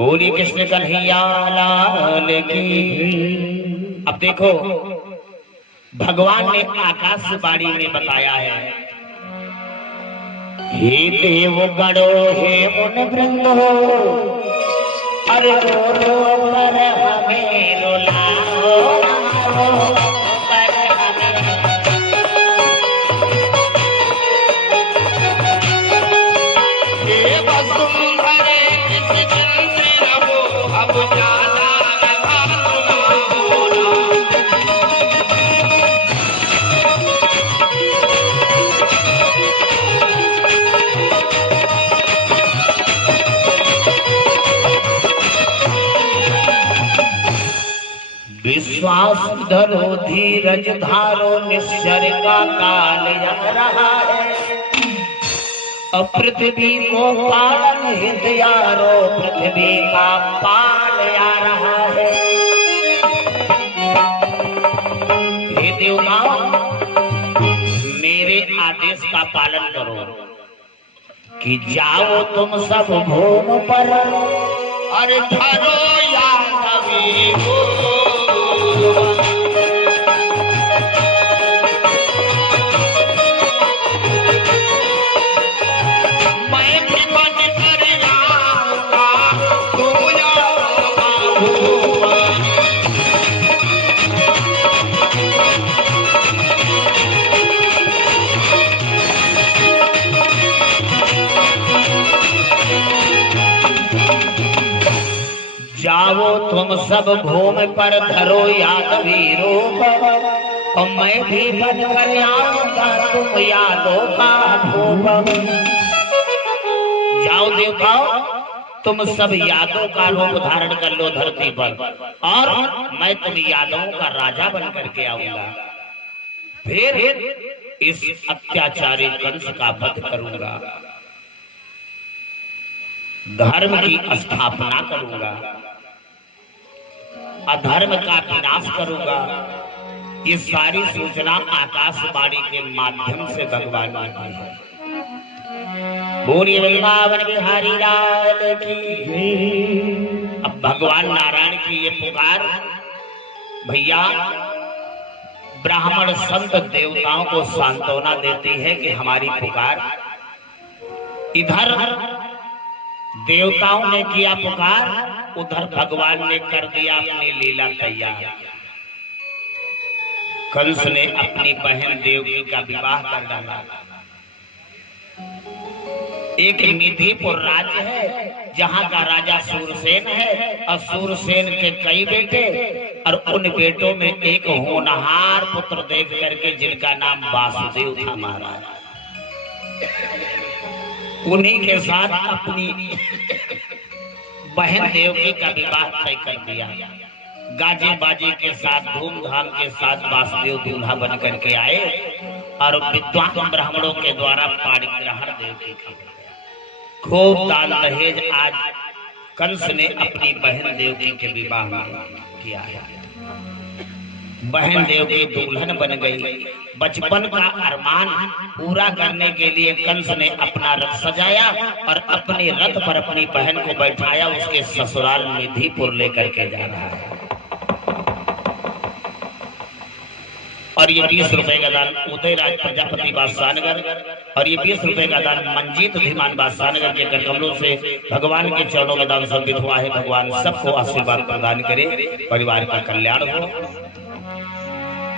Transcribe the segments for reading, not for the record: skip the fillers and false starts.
बोली कृष्ण कन्हैया लाल की। अब देखो भगवान ने आकाशवाणी में बताया है, हे देव गणो हे मुन वृंदो, अरे रो पर हमें रुलाओ, पर हमें हे वसुंधरे किस चंद्र रहो, अब जाला रखा विश्वास धरो धीरज धारो, निश्चर का काल आ रहा है। अब पृथ्वी को पालन हितयारो, पृथ्वी का पाल आ रहा है। हे देवताओं, मेरे आदेश का पालन करो कि जाओ तुम सब भूमि पर, अरे धरो या कभी हो। जाओ तुम सब भूमि पर, धरो यादवी रूप, और मैं भी बन कर आऊंगा तुम यादों का भूप। जाओ देवताओ, तुम सब यादों का रूप धारण कर लो धरती पर, और मैं तुम यादवों का राजा बन करके आऊंगा। फिर इस अत्याचारी कंस का वध करूंगा, धर्म की स्थापना करूंगा, अधर्म का विनाश करूंगा। ये सारी सूचना आकाशवाणी के माध्यम से भगवान ने दी है। बोलिए वृंदावन बिहारी लाल की। अब भगवान नारायण की ये पुकार भैया ब्राह्मण संत देवताओं को सांत्वना देती है कि हमारी पुकार, इधर देवताओं ने किया पुकार, उधर भगवान ने कर दिया अपनी लीला तैयार। कंस ने अपनी बहन देवकी का विवाह कर डाला। एक मिधिपुर राज्य है जहां का राजा सूरसेन है, और सूरसेन के कई बेटे, और उन बेटों में एक होनहार पुत्र देख करके जिनका नाम वासुदेव था महाराज, उन्हीं के साथ अपनी बहन देवकी का विवाह तय कर दिया। गाजे बाजे के साथ धूमधाम के साथ वासुदेव दूल्हा बन करके आए, और विद्वान ब्राह्मणों के द्वारा पाणिग्रहण देवकी का खूब दान दहेज आज कंस ने अपनी बहन देवकी के विवाह में किया है। बहन देवकी दुल्हन बन गई। बचपन का अरमान पूरा करने के लिए कंस ने अपना रथ सजाया, और अपने रथ पर अपनी बहन को बैठाया, उसके ससुराल मिधिपुर लेकर के जा रहा है। और ये 20 रुपए का दान उदयराज प्रजापति बादशाहनगर, और ये 20 रुपए का दान मंजीत धीमान बादशाहनगर के करकमलों से भगवान के चरणों में दान समर्पित हुआ है। भगवान सबको आशीर्वाद प्रदान करे, परिवार का कल्याण हो।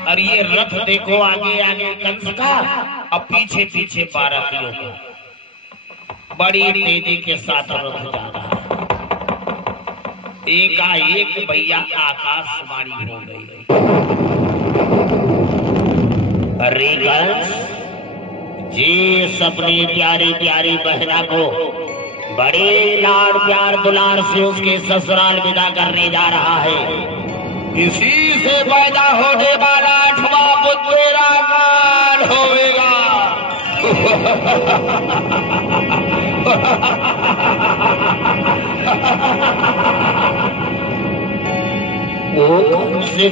और ये रथ देखो आगे आगे कंस का, और पीछे पीछे बारातियों का, बड़ी तेजी के साथ रथ जा रहा है। एकाएक भैया आकाशवाणी हो गई, अरे कंस जी अपनी प्यारी प्यारी बहना को बड़े लाड़ प्यार दुलार से उसके ससुराल विदा करने जा रहा है। इसी से पैदा होने वाला 8वां पुत्र तेरा काल होवेगा। ओ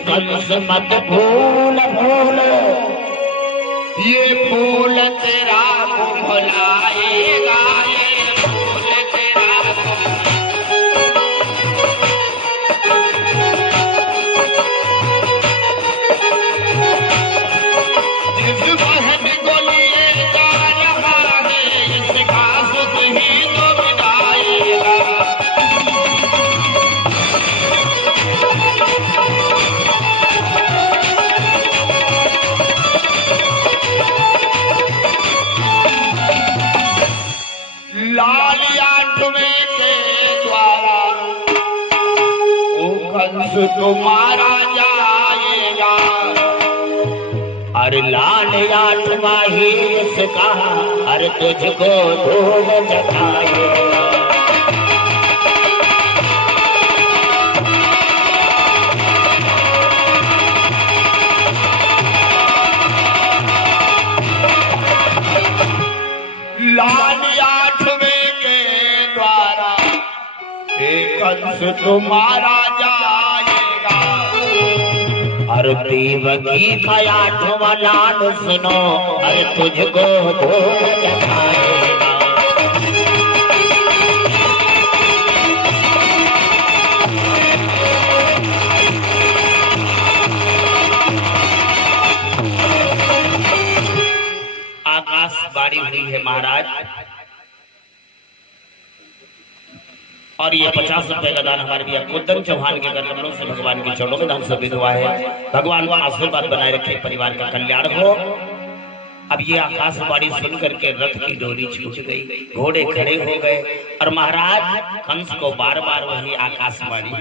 कंस मत भूल भूल, ये फूल तेरा कुम्भलाएगा, ये फूल तेरा कंस तुम्हारा जाएगा, अरे लाल आठवा ही इसका, अरे तुझको धूल जगाएगा। लाल आठवें के द्वारा कंस तुम्हारा जाएगा, अरे देवकी का आठवां लाल सुनो, अरे तुझको धूल जगाएगा। आकाशवाणी हुई है महाराज, और ये 50 रुपए का दान हमारे भैया कुंदन चौहान के कर कमलों से भगवान के चरणों में दान सभी हुआ है। भगवान का आशीर्वाद बनाए रखे, परिवार का कल्याण हो। अब ये आकाशवाणी सुन करके रथ की डोरी छूट गई, घोड़े खड़े हो गए, और महाराज कंस को बार बार वही आकाशवाणी।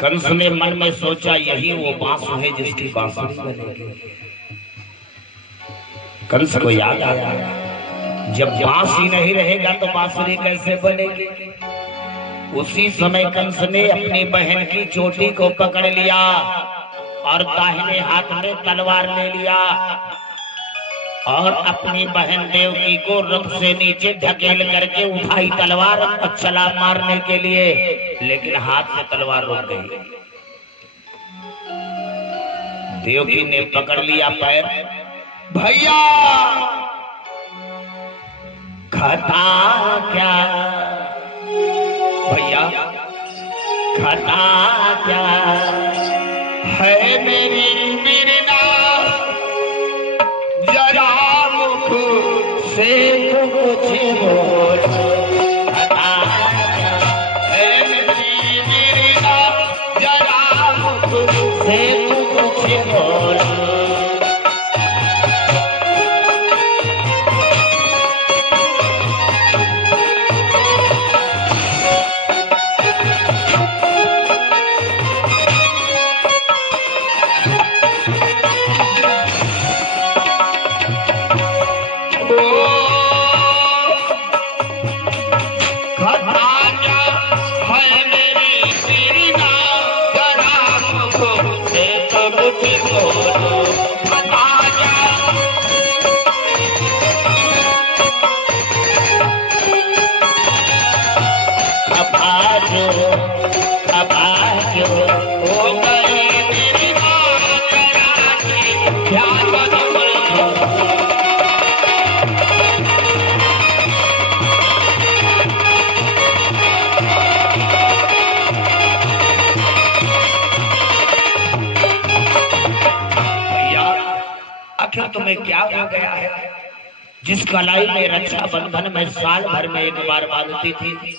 कंस ने मन में सोचा यही वो बांसुरी है जिसकी बांसुरी बनेगी। कंस को याद आया जब बांस ही नहीं रहेगा तो बांसुरी कैसे बनेगी। उसी समय कंस ने अपनी बहन की चोटी को पकड़ लिया और दाहिने हाथ में तलवार ले लिया और अपनी बहन देवकी को रथ से नीचे ढकेल करके उठाई तलवार छलांग मारने के लिए, लेकिन हाथ से तलवार रुक गई। देवकी ने पकड़ लिया पैर, भैया खाता क्या, भैया खाता क्या है मेरी मीरना, जरा मुख से कुछ बोल, खाता क्या है मेरी मीरना, जरा मुख से कुछ बोल। तुम्हें क्या हो गया है? जिस कलाई में रक्षा बंधन में साल भर में एक बार बांधती थी,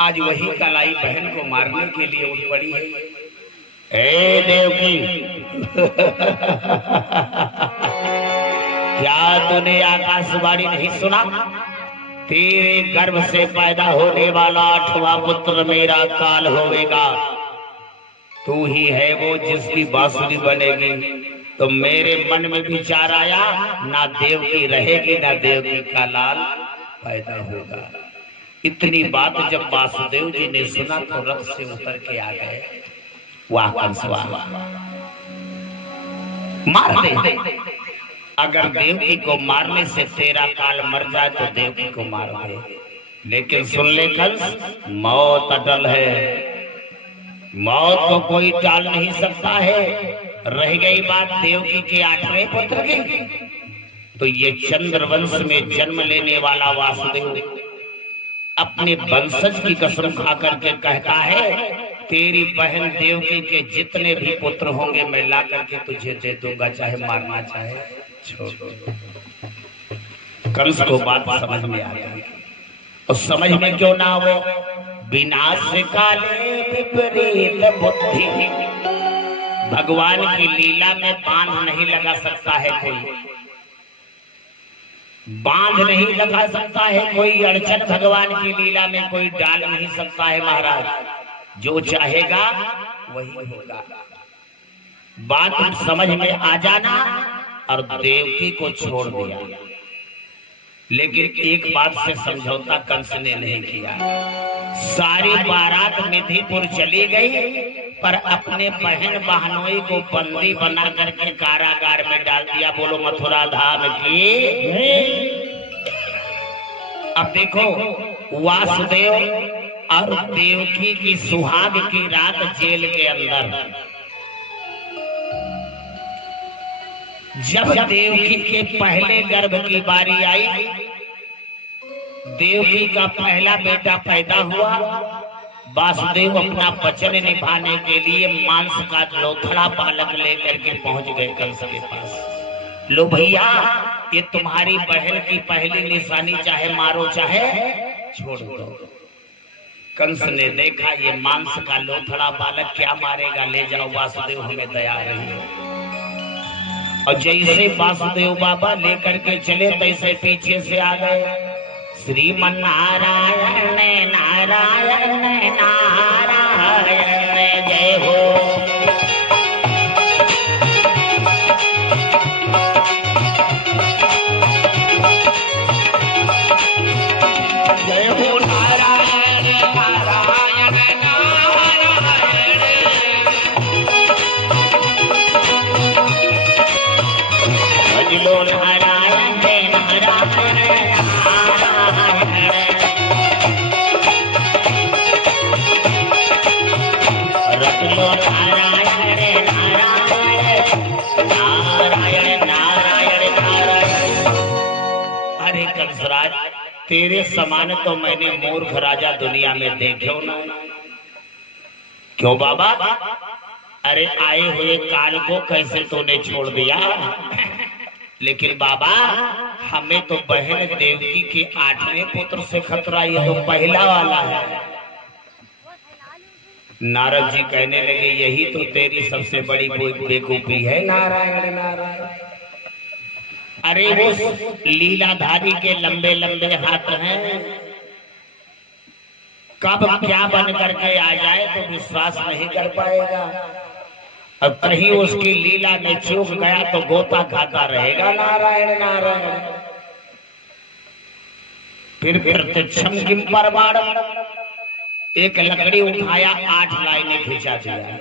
आज वही कलाई बहन को मारने के लिए उठ पड़ी है। ए देवकी क्या तूने आकाशवाणी नहीं सुना? तेरे गर्भ से पैदा होने वाला 8वां पुत्र मेरा काल होवेगा। तू ही है वो जिसकी बांसुरी बनेगी। तो मेरे मन में विचार आया, ना देवकी रहेगी ना देवकी का लाल पैदा होगा। इतनी बात जब वासुदेव जी ने सुना तो रथ से उतर के आ गए। वाह कंस वाह, मार दे। अगर देवकी को मारने से तेरा काल मर जाए तो देवकी को मार दे, लेकिन सुन ले कंस, मौत अटल है, मौत को कोई टाल नहीं सकता है। रह गई बात देवकी के 8वें पुत्र की, तो ये चंद्रवंश में जन्म लेने वाला वासुदेव अपने वंशज की कसम खा करके कहता है, तेरी बहन देवकी के जितने भी पुत्र होंगे मैं ला करके तुझे दे दूंगा, चाहे मारना चाहे छोड़। कंस को बात समझ में आ गई, और समझ में क्यों ना हो, विनाश काले विपरीत बुद्धि। भगवान की लीला में बांध नहीं लगा सकता है कोई, बांध नहीं लगा सकता है कोई, अड़चन भगवान की लीला में कोई डाल नहीं सकता है महाराज। जो चाहेगा वही होगा। बात समझ में आ जाना। और देवकी को छोड़ दिया, लेकिन एक बात से समझौता कंस ने नहीं किया। सारी बारात मिथिपुर चली गई, पर अपने बहन बहनोई को बंदी बना करके कारागार में डाल दिया। बोलो मथुरा धाम की। अब देखो, वासुदेव और देवकी की सुहाग की रात जेल के अंदर। जब देवकी के पहले गर्भ की बारी आई, देवकी का पहला बेटा पैदा हुआ। वासुदेव अपना वचन निभाने के लिए मांस का लोथड़ा पालक लेकर के पहुंच गए कंस के पास। लो भैया, ये तुम्हारी बहन की पहली निशानी, चाहे मारो चाहे छोड़ दो। कंस ने देखा ये मांस का लोथड़ा बालक क्या मारेगा, ले जाओ वासुदेव, हमें दया रही है। और जैसे वासुदेव बाबा लेकर के चले, तैसे पीछे से आ गए श्रीमन नारायण नारायण नारायण जय हो। जय हो नारायण नारायण नारायण। भज लो नारायण नारायण। अरे कंसराज, तेरे समान तो मैंने मूर्ख राजा दुनिया में देखे हो ना। क्यों बाबा? अरे आए हुए काल को कैसे तूने छोड़ दिया? लेकिन बाबा, हमें तो बहन देवकी के 8वें पुत्र से खतरा, ये तो पहला वाला है। नारद जी कहने लगे, यही तो तेरी सबसे बड़ी बेवकूफी है नारायण नारायण। अरे वो लीलाधारी के लंबे लंबे हाथ हैं, कब क्या बन करके आ जाए तो विश्वास नहीं कर पाएगा। अब कहीं उसकी लीला में चूक गया तो गोता खाता रहेगा नारायण नारायण। फिर प्रत्यक्षम किम परमाणु, एक लकड़ी उठाया, 8 लाइनें खिंचा दिया।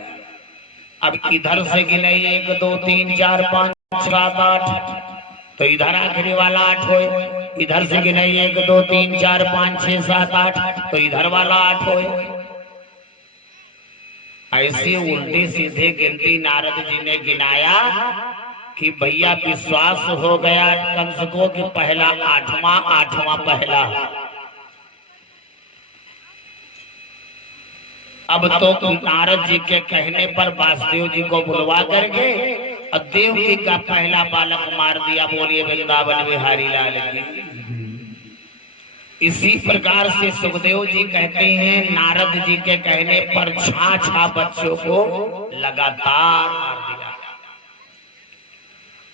अब इधर से गिने 1 2 3 4 5 7 8, तो इधर आखिरी वाला 8 हो। इधर से गिने 1 2 3 4 5 6 7 8, तो इधर वाला 8 हो। ऐसे उल्टे सीधे गिनती नारद जी ने गिनाया कि भैया विश्वास हो गया कंस को कि पहला 8वां पहला। अब तो नारद जी के कहने पर वासुदेव जी को बुलवा करके और देवकी का पहला बालक मार दिया। बोलिए वृंदावन बिहारी लाल की। इसी प्रकार से सुखदेव जी कहते हैं, नारद जी के कहने पर 6 बच्चों को लगातार मार दिया।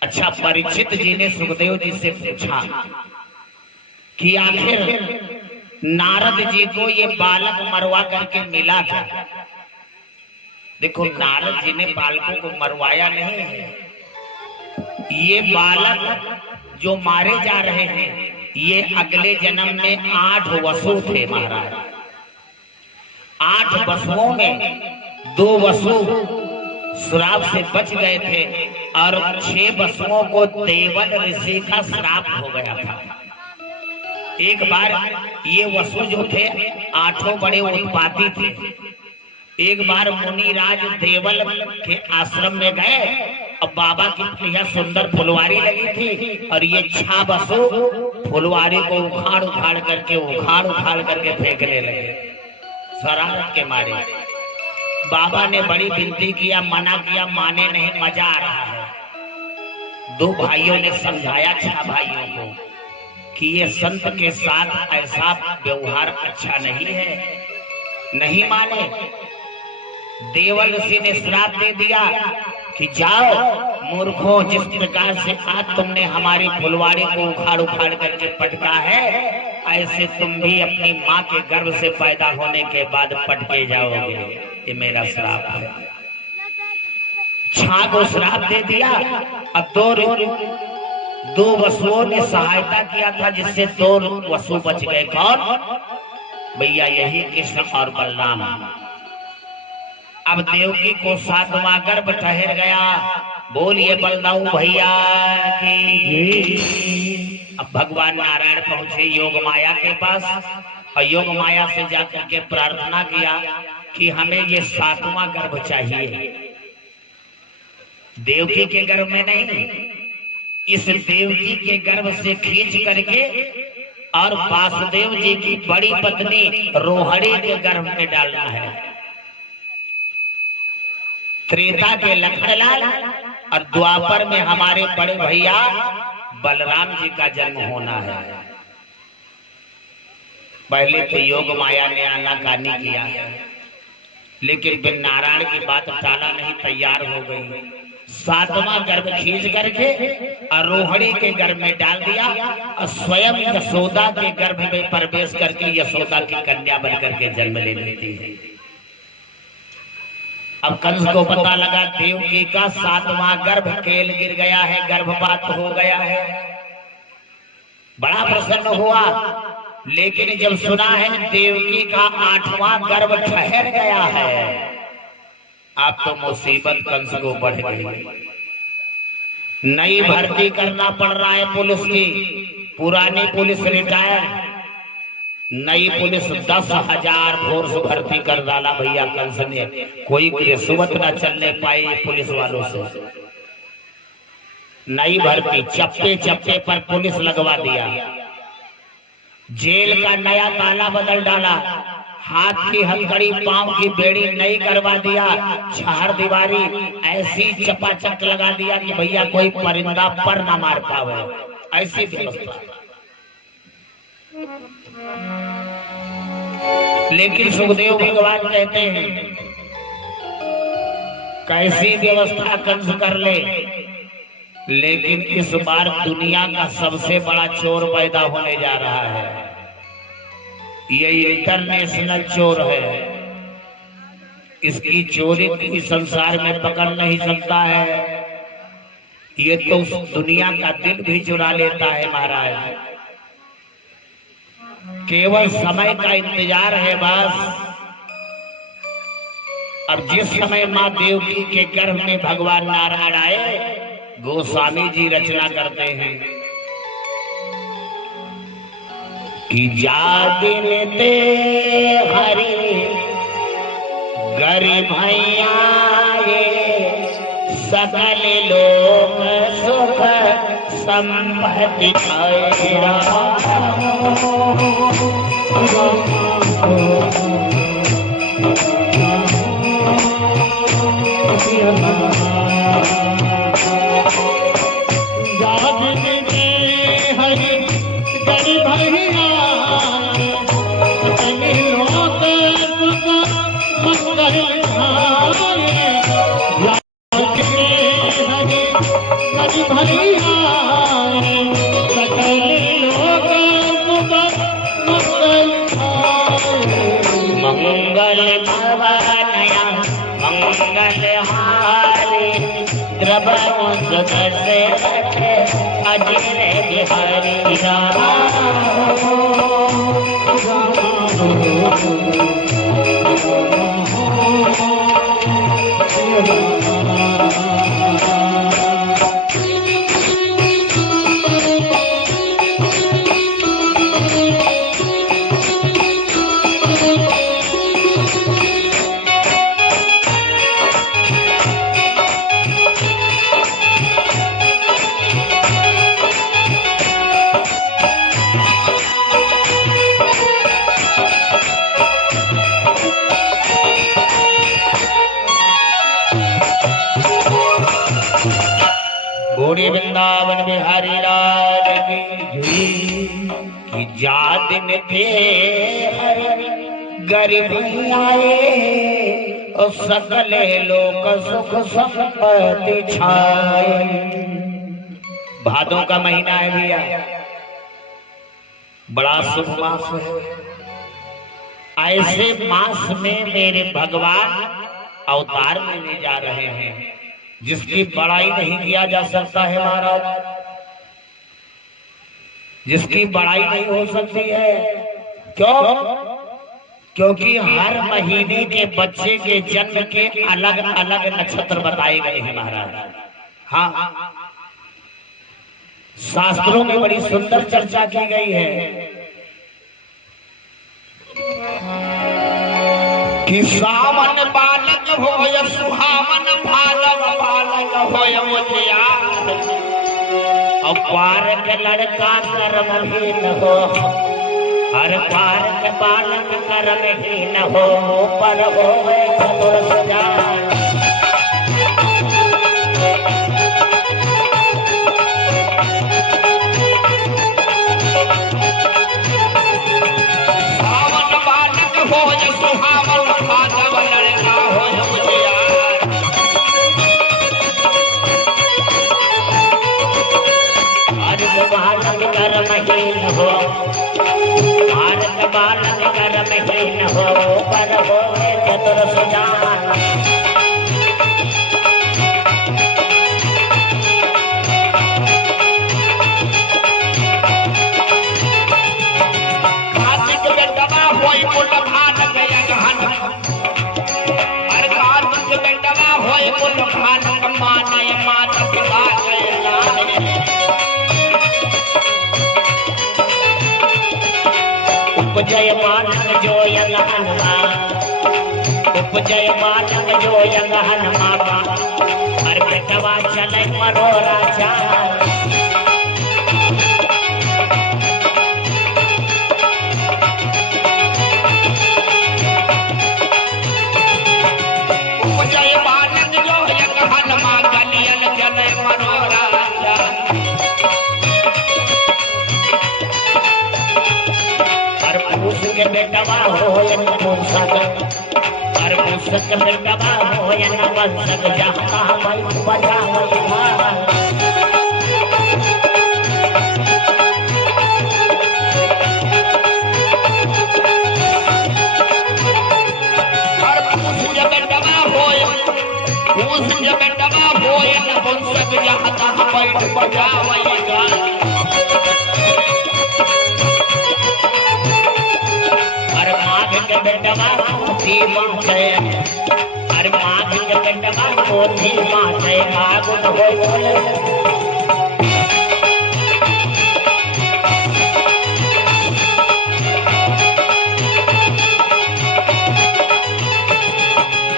अच्छा, परीक्षित जी ने सुखदेव जी से पूछा कि आखिर नारद जी को ये बालक मरवा करके मिला था। देखो, नारद जी ने बालकों को मरवाया नहीं है। ये बालक जो मारे जा रहे हैं, ये अगले जन्म में 8 वसु थे महाराज। 8 वसुओं में 2 वसु श्राप से बच गए थे और 6 वसुओं को देवल ऋषि का श्राप हो गया था। एक बार ये वसु जो थे 8 बड़े उत्पाती थे। एक बार मुनिराज देवल के आश्रम में गए और बाबा की यह सुंदर फुलवारी लगी थी और ये 6 वसु फुलवारी को उखाड़ उखाड़ करके फेंकने लगे शरारत के मारे। बाबा ने बड़ी विनती किया, मना किया, माने नहीं, मजा आ रहा है। 2 भाइयों ने समझाया 6 भाइयों को कि ये संत के साथ ऐसा व्यवहार अच्छा नहीं है। नहीं माने। देवल ऋषि ने श्राप दे दिया कि जाओ मूर्खों, जिस प्रकार से आज तुमने हमारी फुलवारी को उखाड़ करके पटका है, ऐसे तुम भी अपनी माँ के गर्भ से पैदा होने के बाद पटके जाओगे। ये मेरा श्राप है। छां को श्राप दे दिया। अब दो वसुओं ने सहायता किया था, जिससे 2 वसु बच गए। कौन भैया? यही कृष्ण और बलराम। अब देवकी को 7वां गर्भ ठहर गया। बोलिए बलदाऊ भैया की। अब भगवान नारायण पहुंचे योग माया के पास और योग माया से जाकर के प्रार्थना किया कि हमें ये 7वां गर्भ चाहिए। देवकी के गर्भ में नहीं, इस देवकी के गर्भ से खींच करके और वासुदेव जी की बड़ी पत्नी रोहिणी के गर्भ में डालना है। त्रेता के लखनलाल और द्वापर में हमारे बड़े भैया बलराम जी का जन्म होना है। पहले तो योग माया ने आनाकानी किया, लेकिन बिन नारायण की बात टाला नहीं, तैयार हो गई। 7वां गर्भ खींच करके और रोहिणी के गर्भ में डाल दिया और स्वयं यशोदा के गर्भ में प्रवेश करके यशोदा की कन्या बनकर के जन्म ले लेती है। अब कंस को पता लगा देवकी का 7वां गर्भ केल गिर गया है, गर्भपात हो गया है। बड़ा प्रसन्न हुआ, लेकिन जब सुना है देवकी का 8वां गर्भ ठहर गया है, अब तो मुसीबत कंस को बढ़ गई। नई भर्ती करना पड़ रहा है पुलिस की। पुरानी पुलिस रिटायर, नई पुलिस 10,000 फोर्स भर्ती कर डाला भैया कंस ने। कोई रिश्वत न चलने पाए पुलिस वालों से। नई भर्ती चप्पे चप्पे पर पुलिस लगवा दिया। जेल का नया ताला बदल डाला। हाथ की हथकड़ी, पांव की बेड़ी नई करवा दिया। 4 दीवारी ऐसी चपाचक लगा दिया कि भैया कोई परिंदा पर ना मार पावे, ऐसी व्यवस्था। लेकिन सुखदेव भगवान कहते हैं कैसी व्यवस्था कंस कर ले, लेकिन इस बार दुनिया का सबसे बड़ा चोर पैदा होने जा रहा है। ये इंटरनेशनल चोर है। इसकी चोरी किसी संसार में पकड़ नहीं सकता है। ये तो दुनिया का दिल भी चुरा लेता है महाराज। केवल समय का इंतजार है बस। अब जिस समय माँ देवकी के गर्भ में भगवान नारायण आए, गोस्वामी जी रचना करते हैं कि जादिन ते हरि गरीब भैया सकल लोक सुख संपत्ति मंगल भवनया मंगल हारी द्रवो सदस्य अजय बिहारी गोरी वृंदावन बिहारी लाल की जा दिन थे हरि गरीब आए और सकल लोक सुख संपत्ति छाए। भादों का महीना है भैया। बड़ा शुभ मास है। ऐसे मास में मेरे भगवान अवतार लेने जा रहे हैं जिसकी बड़ाई नहीं किया जा सकता है महाराज, जिसकी बड़ाई नहीं हो सकती है। क्यों? क्योंकि हर महीने के बच्चे के जन्म के अलग अलग नक्षत्र बताए गए हैं महाराज। हाँ, शास्त्रों में बड़ी सुंदर चर्चा की गई है कि सावन बालक हो या सुहावन भालक बालक हो या मुझिया, और पार के लड़का कर्महीन हो, हर पार के बालक कर्महीन हो, पर हो चतुर सुजान। सावन बालक हो या सुहावन भालक लड़का हो या मुझिया, बालक कर्महीन हो, भारत बालक कर्महीन हो, पर हो चतुर सुजान। कार्तिक बेटवा होई कुल भालक यज्ञहन, हर कार्तिक बेटवा होई कुल भालक मानय मात पिता कैलाश। उपजय बालक जो यज्ञ हनुमान, उपजय बालक जो यज्ञ हनुमान, हर बेटवा चले मरोरा चाल। उपजय बालक जो यज्ञ हनुमान, गलियन चले मरोरा चाल। के बेटवा हो नपुंसक, हर पुंसक बेटवा हो नपुंसक, जहाँ भाई बजा भाल। हर पुंस बेटवा हो, पुंस बेटवा हो नपुंसक, जहाँ बैठ बजा गाल। के बेटवा मोती माथे, हर माघ के बेटवा मोती माथे, फागुन हो बोले।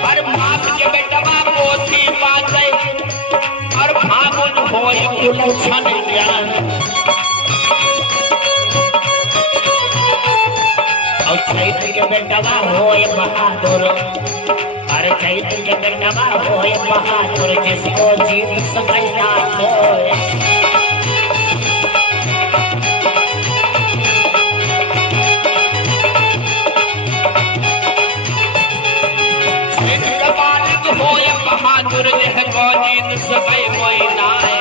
हर माघ के बेटवा मोती माथे, हर फागुन हो उलझन ज्ञान। और चैत्र के बेटवा होए बहादुर, अरे चैत्र के बेटवा होए बहादुर, जिसको जीत सकैना होए। चैत्र के बालक होए बहादुर, जिसको जीत सकै कोई नाय।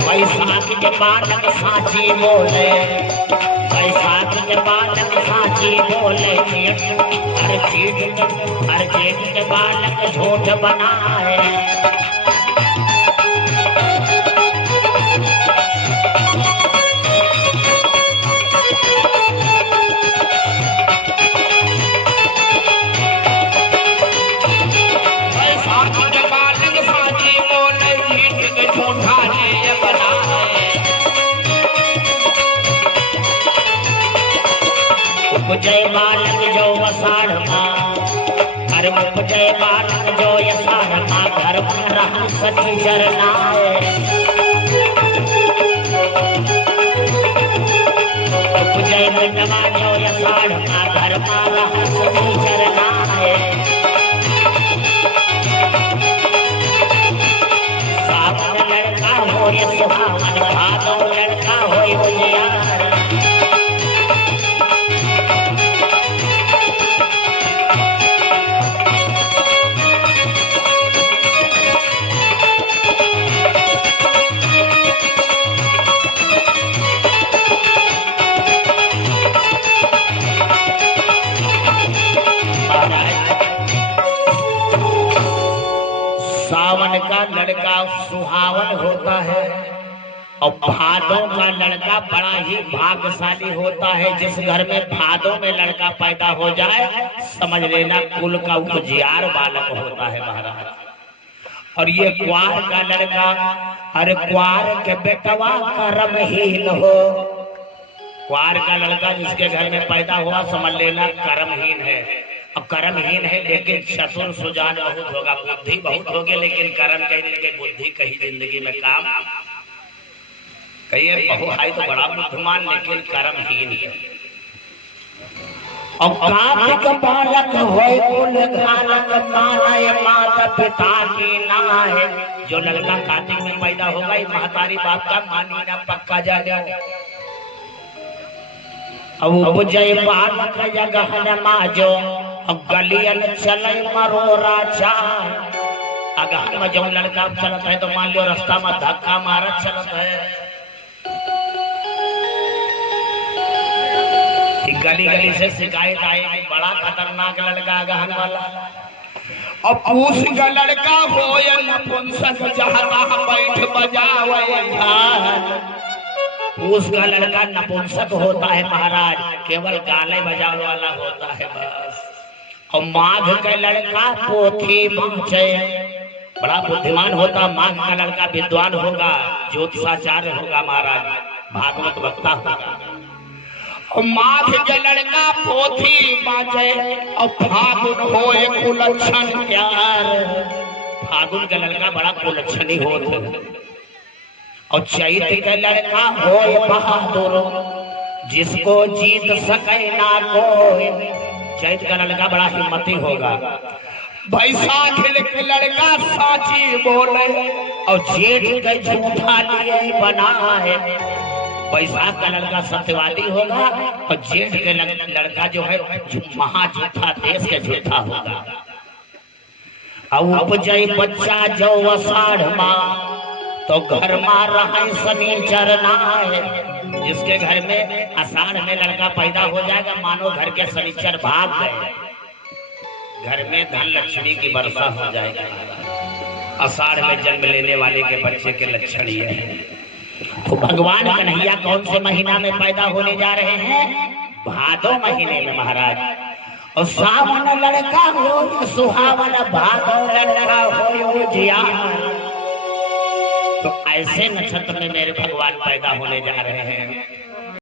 बैसाख के बालक साची बोले, बैसाख के बालक साची बोले, हर जेठ के बालक झूठ बनाए। बैसाख के बालक साची बोले, जेठ के झूठा उपजय बालक जो अषाढ़ माह, हर उपजय बालक जो अषाढ़ माह, घर में रहन सती चरनाए। उपजय बेटवा जो अषाढ़ माह, घर में रहन सती चरनाए। सावन लड़का हो सुहावन, भादो लड़का हो उजियार। सुहावन होता है। और भादों का लड़का बड़ा ही भाग्यशाली होता है। जिस घर में भादों में लड़का पैदा हो जाए समझ लेना कुल का उजियार बालक होता है महाराज। और ये क्वार का लड़का, अरे क्वार के बेटवा कर्महीन हो। क्वार का लड़का जिसके घर में पैदा हुआ समझ लेना कर्महीन है। अब कर्महीन है लेकिन चतुर सुजान बहुत होगा, बुद्धि बहुत होगी, लेकिन कर्म कहीं बुद्धि कहीं जिंदगी में काम कहिए बहु है तो बड़ा बुद्धिमान लेकिन कर्महीन है। और कार्तिक बालक होय कुल घालक मानय माता पिता की नाय। जो लड़का कार्तिक में पैदा होगा ये महतारी बाप का मानी ना पक्का जाने। अब उपजय बालक जगहन माजो गलियन चले मरोरा चाय। अगहन में जो लड़का चलता है तो मान लो रास्ता में धक्का मारत चलता है। गली गली से शिकायत आई कि बड़ा खतरनाक लड़का गहन वाला। और पूछ का लड़का हो या नपुंसक जहाँ बैठ बजावे ढाल। पूछ का लड़का नपुंसक होता है महाराज, केवल गाले बजाने वाला होता है बस। और माघ का लड़का पोथी बाँचे, बड़ा बुद्धिमान होता। माघ का लड़का विद्वान होगा, ज्योतिषाचार्य होगा महाराज, भागवत वक्ता होगा। और माघ के लड़का पोथी बाजे और फागुन होए कुलक्षण प्यार। फागुन का लड़का बड़ा कुलक्षणी होता है। और चैत का लड़का होए बहादुर जिसको जीत सके ना कोई। चैत का लड़का बड़ा हिम्मती होगा। बैसाख के लड़का साची बोले और जेठ का झूठा लिए बना है। बैसाख का लड़का सत्यवादी होगा और जेठ के लड़का जो है महाझूठा देश के झूठा होगा। और उपजय बच्चा जो अषाढ़ माह तो घर में रहे शनिचर नाय। जिसके घर में आषाढ़ में लड़का पैदा हो जाएगा मानो घर के शनिचर भाग गए, घर में धन लक्ष्मी की वर्षा हो जाएगी। आषाढ़ में जन्म लेने वाले के बच्चे के लक्षण ये है। तो भगवान कन्हैया कौन से महीना में पैदा होने जा रहे हैं? भादो महीने में महाराज। और सावन लड़का हो सुहावन, भादो लड़का हो जियार। तो ऐसे नक्षत्र में मेरे भगवान पैदा होने जा रहे हैं।